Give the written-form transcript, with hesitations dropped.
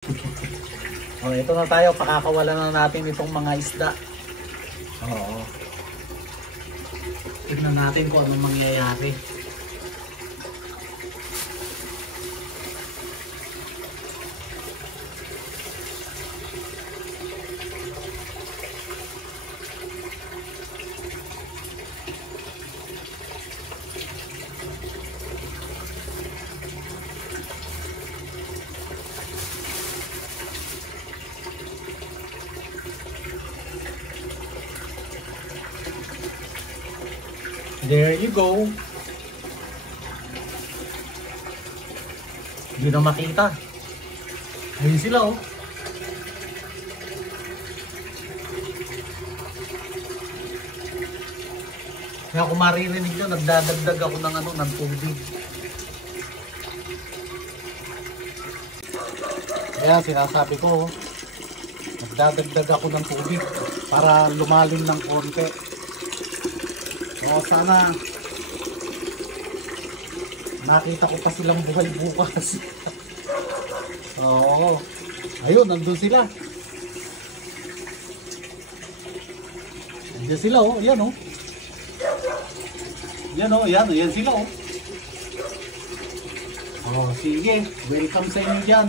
Oh, ito na tayo, pakakawalan na natin itong mga isda. Oo. Tignan natin kung anong mangyayari. There you go. Hindi na makita. Ayun sila oh. Kaya kung maririnig nyo, nagdadagdag ako ng ng tubig. Kaya sinasabi ko, nagdadagdag ako ng tubig para lumalim ng konti. O sana nakita ko pa silang buhay bukas. Oo. Ayun, nandun sila. Nandiyan sila oh, yan oh. Yan oh, yan sila oh. Oh, sige, welcome sa inyo dyan.